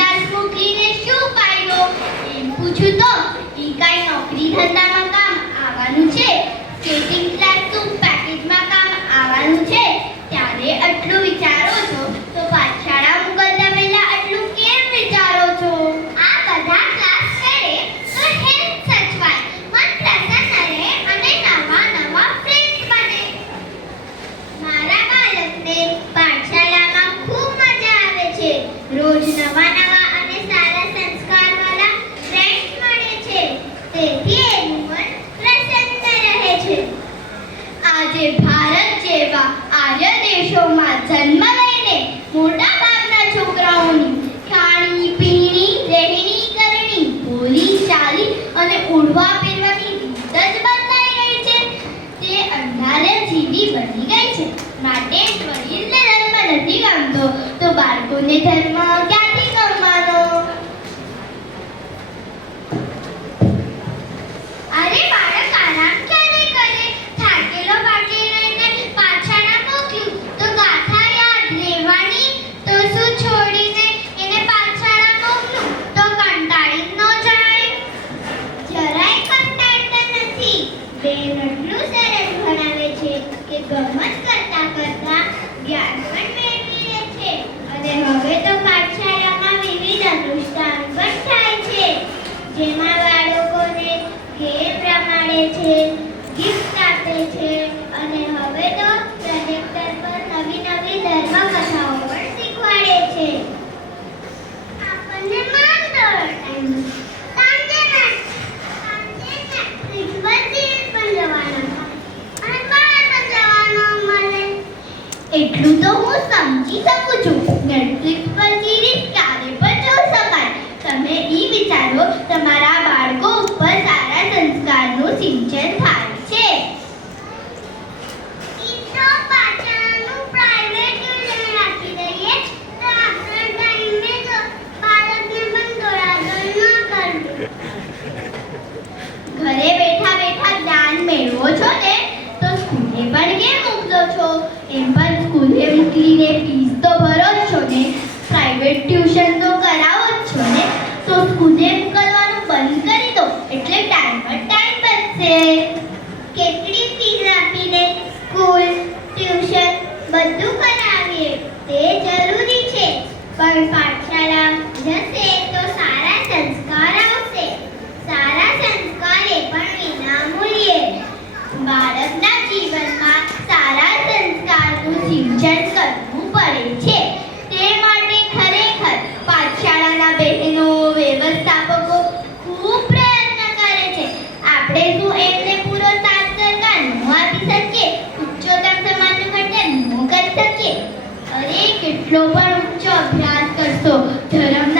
Class મોકલીને શું ફાયદો? એમ પૂછું તો એ કાંઈ નોકરી ધંધામાં કામ આવવાનું છે? સ્કેટિંગ ક્લાસનું પેકેજમાં કામ આવવાનું છે? ત્યારે આટલું વિચારો છો તો પાઠશાળા મોકલતા પહેલા આટલું કેમ વિચારો છો? આ બધા ક્લાસ કરે તો હેલ્થ સચવાય, મન પ્રસન્ન રહે અને નવા નવા ફ્રેન્ડ બને. મારા બાળકને પાઠશાળામાં ખૂબ મજા આવે છે. રોજ નવા નવા અને સારા સંસ્કારવાળા ફ્રેન્ડ્સ મળે છે. તેથી એનું મન પ્રસન્ન રહે છે. આજે ભારત જેવા આર્ય દેશોમાં જન્મ લઈને મોટા ભાગના છોકરાઓની ખાણી પીણી, રહેણી કરણી, બોલી ચાલી અને ઉડવા ફેરવાની રીત જ બદલાઈ રહી છે. તે અંધારે જીવી બની ગઈ છે. માટે વડીલને ધર્મ નથી ગમતો તો બાળકોને ધર્મ ક્યાંથી ગમવાનો? અરે બાળક આરામ ક્યારે કરે? થાકેલો પાટીને પાછાના મોકલ્યું તો ગાથા યાદ રહેવાની, તો શું છોડીને એને પાછાના મોકલું તો કંટાળી ન જાય? જરાય કંટાળતા નથી. બેન એટલું સરસ ભણાવે છે કે ગમત કરતા કરતા જ્ઞાન પણ મેળવી લે છે. અને હવે તો પાઠશાળામાં વિવિધ અનુષ્ઠાન પણ થાય છે, જેમાં બાળકોને ગેમ રમાડે છે, ગિફ્ટ આપે છે અને હવે તો પ્રોજેક્ટર પર નવી નવી ધર્મકથાઓ પણ શીખવાડે છે. આપણને માંગદોડ ટાઈમ સાંજે નેટફ્લિક્સ પર સિરીઝ પણ જવાના અને બહાર પણ જવાનું મળે. એટલું તો હું સમજી શકું છું. નેટફ્લિક્સ પર સિરીઝ ક્યારે પણ જોઈ શકાય. તમે એ વિચારો તમારા બાળકો ઉપર સારા સંસ્કારનું સિંચન થાય છે. તો પાછળનું પ્રાઇવેટ ટ્યુશન રાખી દઈએ તો આપણે ટાઈમે તો બાળકને પણ દોડાદોડ ન કરવી. ઘરે બેઠા બેઠા જ્ઞાન મેળવો છો ને તો સ્કૂલે પણ કેમ મોકલો છો? એમ પણ સ્કૂલે મોકલીને ફીસ તો ભરો જ છો ને, પ્રાઇવેટ ટ્યુશન તો કરાવો જ છો ને, તો સ્કૂલે મોકલવાનું બંધ કરી દો એટલે ટાઈમ બચશે. કેટલી ફીસ આપીને સ્કૂલ, ટ્યુશન બધું કરાવીએ તે જરૂરી છે, પણ પાઠશાળા જશે તો સારા સંસ્કાર આવશે. સારા સંસ્કાર એ પણ વિનામૂલ્યે. બાળકના જીવનમાં સારા સંસ્કારનું સિંચન કરવું પડે છે. તે માટે ખરેખર પાઠશાળાના બહેનો, વ્યવસ્થાપકો ખૂબ પ્રયત્ન કરે છે. આપણે શું એમને પૂરો સાથ સહકાર ન આપી શકીએ? ઉચ્ચતમ સમાજનું ઘટન ન કરી શકીએ? અરે કેટલો પણ ઊંચો અભ્યાસ કરશો, ધર્મના